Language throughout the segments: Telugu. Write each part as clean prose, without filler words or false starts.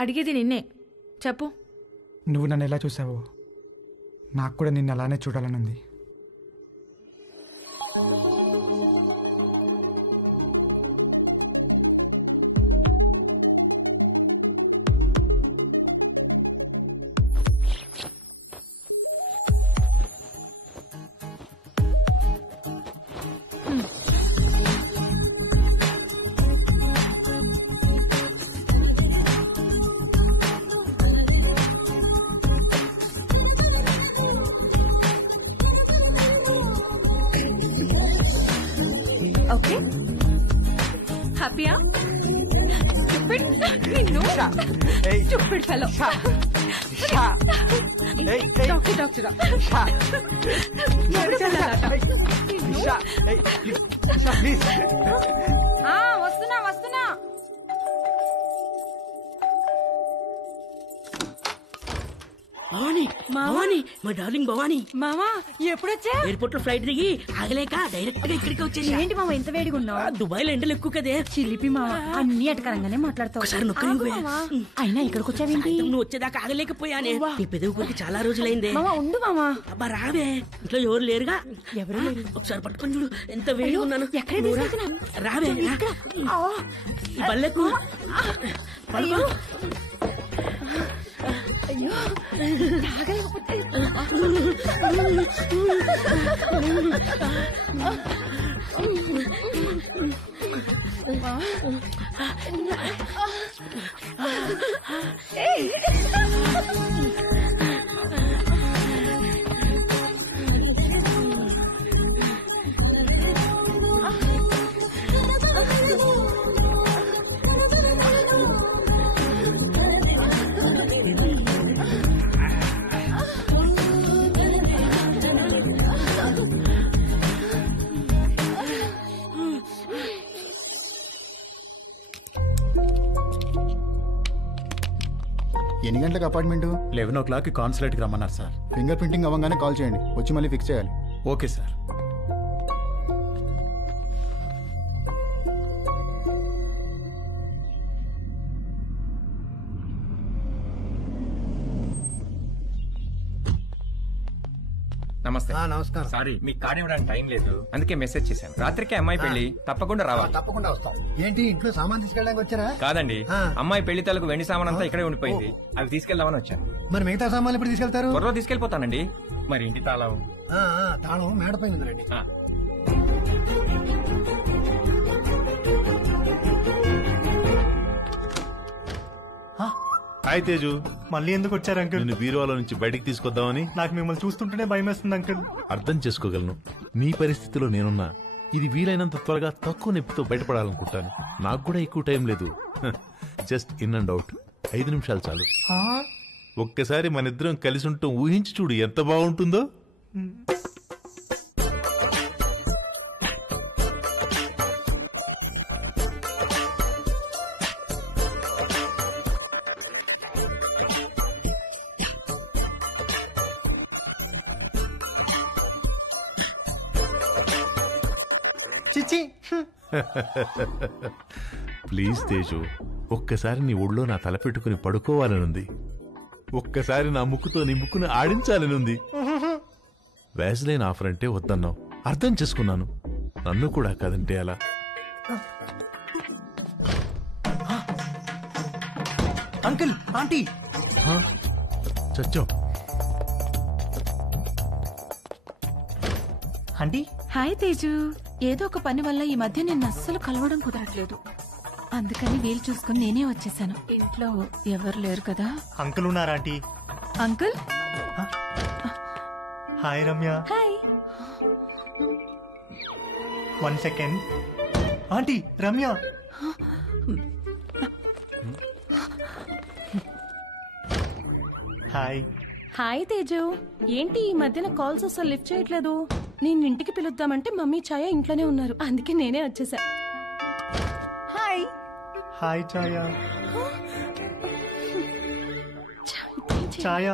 అడిగేది నిన్నే, చెప్పు. నువ్వు నన్ను ఎలా చూసావో నాకు కూడా నిన్ను అలానే చూడాలని ఉంది. ఓకే, హ్యాపీయా? Stupid fellow. డాక్టర్ వస్తున్నా. భవానీ, భవానీ, మా డార్లింగ్ భవానీ. మామా ఎప్పుడొచ్చా? ఎయిర్పోర్ట్ లో ఫ్లైట్ దిగి ఆగలేక డైరెక్ట్ గా ఇక్కడికి వచ్చేసి. ఏంటి మామ ఇంత వేడిగా ఉన్నావు? దుబాయ్ లో ఎండలు ఎక్కువ కదే. చిలిపి మామ, అన్ని అటకరంగానే మాట్లాడతావు. ఒకసారి నొక్కని అయినా ఇక్కడికి వచ్చావేంటి? నువ్వు వచ్చేదాకా ఆగలేకపోయానే. నీ పెదవి కొరికి చాలా రోజులైందే. మామ ఉండు మామా. అబ్బా రావే, ఇంట్లో ఎవరు లేరుగా. ఎవరు లేరు? ఒకసారి పట్టుకొని చూడు, ఎంత వేడిగా ఉన్నాను. ఎక్కడ రావే, బల్లెకు. అయ్యో ఎన్ని గంటలకు అపార్ట్మెంట్? 11 o'clock కాన్సులేట్కి రమ్మన్నారు సార్. ఫింగర్ ప్రింటింగ్ అవ్వగానే కాల్ చేయండి, వచ్చి మళ్ళీ ఫిక్స్ చేయాలి. Okay sir. నమస్తే. నమస్కారం. సారీ, మీకు కార్డు ఇవ్వడానికి టైం లేదు, అందుకే మెసేజ్ చేశాను. రాత్రికి అమ్మాయి పెళ్లి, తప్పకుండా రావాలి. తప్పకుండా వస్తాం. ఏంటి ఇంట్లో సామాన్ తీసుకెళ్ళడానికి వచ్చారా? కాదండి, అమ్మాయి పెళ్లి తాలూకు వెండి సామాన్ అంతా ఇక్కడే ఉండిపోయింది, అవి తీసుకెళ్దామని వచ్చాను. మరి మిగతా సామాన్లు ఎప్పుడు తీసుకెళ్తారు? త్వరలో తీసుకెళ్లిపోతానండి. మరి ఇంటి తాళం? తాళం మేడపై ఉందండి. హాయ్ తేజు, మళ్ళీ ఎందుకు వచ్చారు అంకుల్? నిన్ను బీరువాలో నుంచి బయటికి తీసుకొద్దామని. నాకు మిమ్మల్ని చూస్తుంటేనే భయం వేస్తుంది అంకుల్. అర్థం చేసుకోగలను, నీ పరిస్థితిలో నేనున్నా. ఇది వీలైనంత త్వరగా తక్కువ నొప్పితో బయటపడాలనుకుంటాను. నాకు కూడా ఎక్కువ టైం లేదు. జస్ట్ ఇన్ అండ్ అవుట్ 5 నిమిషాలు చాలు. ఒక్కసారి మనిద్దరం కలిసి ఉంటాం, ఊహించి చూడు ఎంత బాగుంటుందో. ప్లీజ్ తేజు, ఒక్కసారి నీ ఒళ్ళో నా తల పెట్టుకుని పడుకోవాలనుంది. ఒక్కసారి నా ముక్కుతో నీ ముక్కుని ఆడించాలనుంది. వ్యాజ్లైన్ ఆఫర్ అంటే వద్దన్నావు, అర్థం చేసుకున్నాను. నన్ను కూడా కాదంటే అలా. అంకుల్, ఆంటీ చచ్చో. ఆంటీ. హాయ్ తేజు. ఏదో ఒక పని వల్ల ఈ మధ్య నిన్ను అస్సలు కలవడం కుదరట్లేదు, అందుకని వీలు చూసుకుని నేనే వచ్చేసాను. ఇంట్లో ఎవరు లేరు కదా? అంకుల్ ఉన్నారా aunty? Uncle. Hi Ramya. Hi. 1 second. Aunty Ramya. Hi. Hi Teju. ఏంటి ఈ మధ్యన కాల్స్ అసలు లిఫ్ట్ చేయట్లేదు? నేను ఇంటికి పిలుద్దామంటే మమ్మీ ఛాయ ఇంట్లోనే ఉన్నారు, అందుకే నేనే వచ్చేసా. హాయ్. హాయ్ ఛాయ. ఛాయ.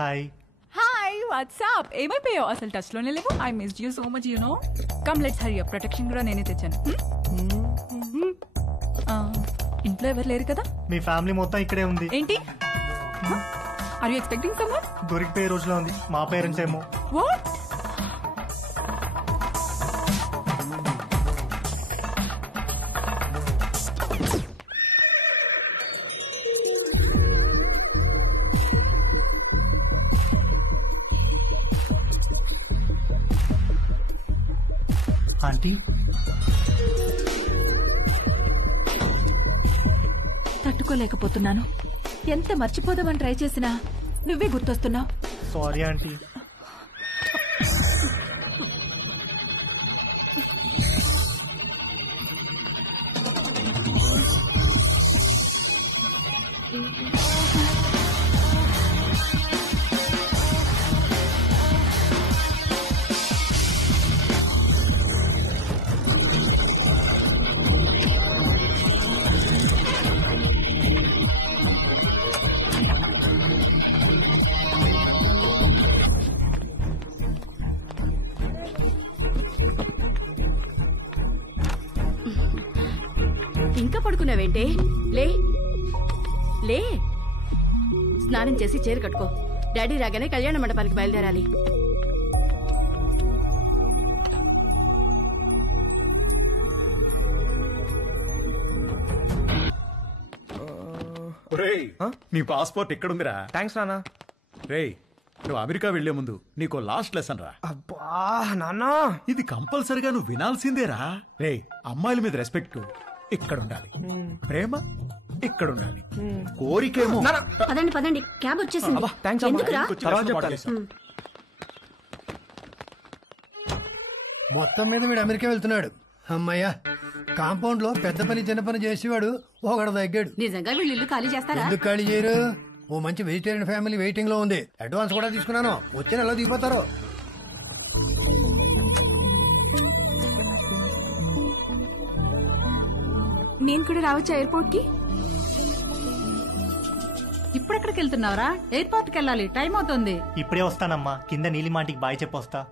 హాయ్. హాయ్. వాట్సాప్ ఏమైపోయావు? అసలు టచ్ లోనే లేవు. I missed you so much you know. Come let's hurry up. Protection కూడా నేనే తెచ్చాను. ఇంట్లో ఎవరు లేరు కదా? మీ ఫ్యామిలీ మొత్తం ఇక్కడే ఉంది. ఏంటి? Are you expecting someone? దొరికిపోయే రోజులో ఉంది. మా పేరెంట్స్ ఏమో. వాట్? ఆంటీ తట్టుకోలేకపోతున్నాను. ఎంత మర్చిపోదామని ట్రై చేసినా నువ్వే గుర్తొస్తున్నావు. Sorry aunty. ఇంకా పడుకున్నావేంటే? లే లే, స్నానం చేసి చీర కట్టుకో. డాడీ రాగానే కళ్యాణ మండపానికి బయలుదేరాలి. నీ పాస్పోర్ట్ ఎక్కడుందిరా? థ్యాంక్స్ నాన్న. రేయ్, నువ్వు అమెరికా వెళ్లే ముందు నీకు లాస్ట్ లెసన్ రా. అబ్బా నాన్న, ఇది కంపల్సరిగా నువ్వు వినాల్సిందేరా. రేయ్, అమ్మాయిల మీద రెస్పెక్ట్ ఇక్కడ ఉండాలి, ప్రేమ ఇక్కడ ఉండాలి, కోరికేమో. పదండి పదండి, క్యాబ్ వచ్చేసింది. ఎందుకురా? మొత్తం మీద వీడు అమెరికా వెళ్తున్నాడు. అమ్మయ్యా, కాంపౌండ్ లో పెద్ద పని చిన్న పని చేసేవాడు ఒకడు తగ్గాడు. నిజంగా వీళ్ళు ఇల్లు ఖాళీ చేస్తారా? ఎందుకు ఖాళీ చేయరు? ఓ మంచి వెజిటేరియన్ ఫ్యామిలీ వెయిటింగ్ లో ఉంది. అడ్వాన్స్ కూడా తీసుకున్నాను. వచ్చే నెలలో దిగిపోతారు. నేను కూడా రావచ్చా ఎయిర్పోర్ట్ కి? ఇప్పుడెక్కడికి వెళ్తున్నావురా? ఎయిర్పోర్ట్ కి వెళ్ళాలి, టైం అవుతుంది. ఇప్పుడే వస్తానమ్మా. కింద నీలిమాంటికి బాయ్ చెప్పొస్తా.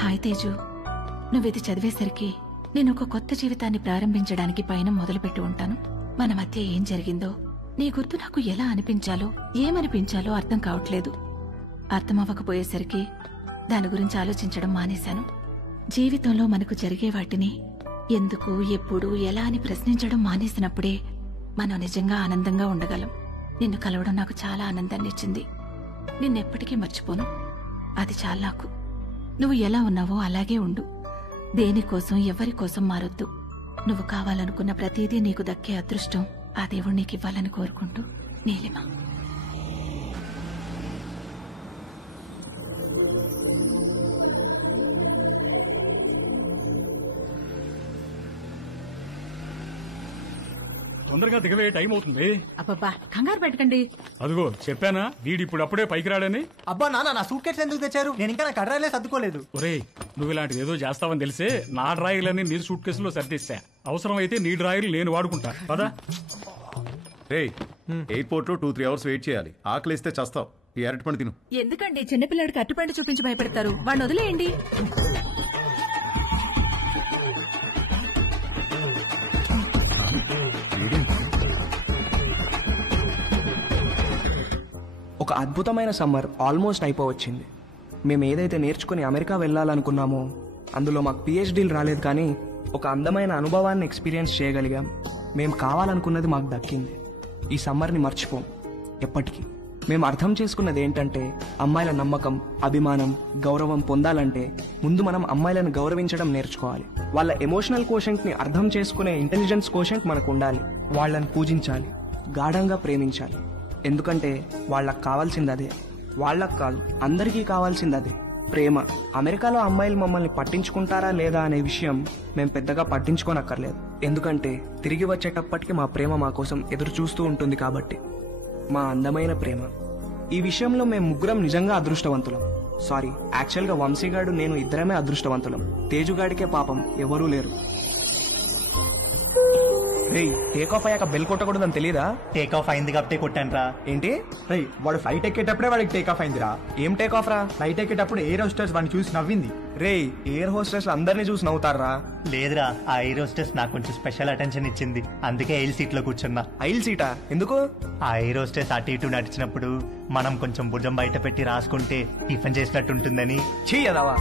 హాయ్ తేజు, నువ్విది చదివేసరికి నేను ఒక కొత్త జీవితాన్ని ప్రారంభించడానికి పైన మొదలుపెట్టి ఉంటాను. మన మధ్య ఏం జరిగిందో నీ గుర్తు నాకు ఎలా అనిపించాలో ఏమనిపించాలో అర్థం కావట్లేదు. అర్థమవ్వకపోయేసరికి దాని గురించి ఆలోచించడం మానేశాను. జీవితంలో మనకు జరిగే వాటిని ఎందుకు, ఎప్పుడు, ఎలా అని ప్రశ్నించడం మానేసినప్పుడే మనం నిజంగా ఆనందంగా ఉండగలం. నిన్ను కలవడం నాకు చాలా ఆనందాన్ని ఇచ్చింది. నిన్నెప్పటికీ మర్చిపోను. అది చాలా నాకు. నువ్వు ఎలా ఉన్నావో అలాగే ఉండు. దేనికోసం ఎవరికోసం మారొద్దు. నువ్వు కావాలనుకున్న ప్రతిదీ నీకు దక్కే అదృష్టం ఆ దేవుడు నీకు ఇవ్వాలని కోరుకుంటూ, నీలిమ. తొందరగా దిగవే, టైం అవుతుంది. అబ్బబ్బా, కంగారు పెట్టకండి. అదిగో చెప్పానా, వీడి ఇప్పుడు అప్పుడే పైకి రాడని. అబ్బా నాన్న, నా సూట్ కేసు ఎందుకు తెచ్చారు? నేను ఇంకా నా కడ్రాయిలే సర్దుకోలేదు. ఒరేయ్, నువ్వు ఇలాంటిది ఏదో చేస్తావని తెలిసే నా డ్రాయర్లని నీ సూట్ కేసులో సర్దేశా. అవసరం అయితే నీ డ్రాయర్లు నేను వాడుకుంటా పదా. రేయ్, ఎయిర్పోర్ట్ లో 2-3 అవర్స్ వెయిట్ చేయాలి. ఆకలిస్తే చస్తావు. ఈ అరటి పండు తిను. ఎందుకండి చిన్నపిల్లాడికి అట్టుపండు చూపించి భయపెడతారు? వాడిని వదిలేయండి. ఒక అద్భుతమైన సమ్మర్ ఆల్మోస్ట్ అయిపోవచ్చింది. మేము ఏదైతే నేర్చుకుని అమెరికా వెళ్ళాలనుకున్నామో అందులో మాకు పిహెచ్డీలు రాలేదు, కానీ ఒక అందమైన అనుభవాన్ని ఎక్స్పీరియన్స్ చేయగలిగాం. మేము కావాలనుకున్నది మాకు దక్కింది. ఈ సమ్మర్ని మర్చిపోం ఎప్పటికీ. మేము అర్థం చేసుకున్నది ఏంటంటే, అమ్మాయిల నమ్మకం, అభిమానం, గౌరవం పొందాలంటే ముందు మనం అమ్మాయిలను గౌరవించడం నేర్చుకోవాలి. వాళ్ళ ఎమోషనల్ కోషెంట్ని అర్థం చేసుకునే ఇంటెలిజెన్స్ కోషెంట్ మనకు ఉండాలి. వాళ్ళని పూజించాలి, గాఢంగా ప్రేమించాలి. ఎందుకంటే వాళ్ళకు కావాల్సింది అదే. వాళ్ళకు కాదు, అందరికీ కావాల్సింది అదే. ప్రేమ. అమెరికాలో అమ్మాయిలు మమ్మల్ని పట్టించుకుంటారా లేదా అనే విషయం మేము పెద్దగా పట్టించుకోనక్కర్లేదు. ఎందుకంటే తిరిగి వచ్చేటప్పటికి మా ప్రేమ మా కోసం ఎదురు చూస్తూ ఉంటుంది కాబట్టి. మా అందమైన ప్రేమ. ఈ విషయంలో మేము ముగ్గురం నిజంగా అదృష్టవంతులం. సారీ, యాక్చువల్గా వంశీగాడు నేను ఇద్దరమే అదృష్టవంతులం. తేజుగాడికే పాపం ఎవరూ లేరు. టేక్ ఆఫ్ అయ్యాక బెల్ కొట్టకూడదని తెలీదా? టేక్ ఆఫ్ అయింది కాబట్టి కొట్టాను రా. ఏంటి? వాడు ఫ్లైట్ ఎక్కేటప్పుడే వాడికి టేక్ ఆఫ్ అయిందిరా. ఏం టేక్ ఆఫ్ రా? ఫ్లైట్ ఎక్కేటప్పుడు ఎయిర్ హోస్టెస్ వాడిని చూసి నవ్వింది. ఎయిర్ హోస్టెస్ అందరినీ చూసి నవ్వుతారా? లేదురా, ఆ ఎయిర్ హోస్టెస్ నాకు కొంచెం స్పెషల్ అటెన్షన్ ఇచ్చింది. అందుకే ఐల్ సీట్ లో కూర్చున్నా. ఐల్ సీటా? ఎందుకు? ఆ ఎయిర్ హోస్టెస్ అటు ఇటు నడిచినప్పుడు మనం కొంచెం భుజం బయట పెట్టి రాసుకుంటే టిఫిన్ చేసినట్టు ఉంటుందని. చెయ్యదావా?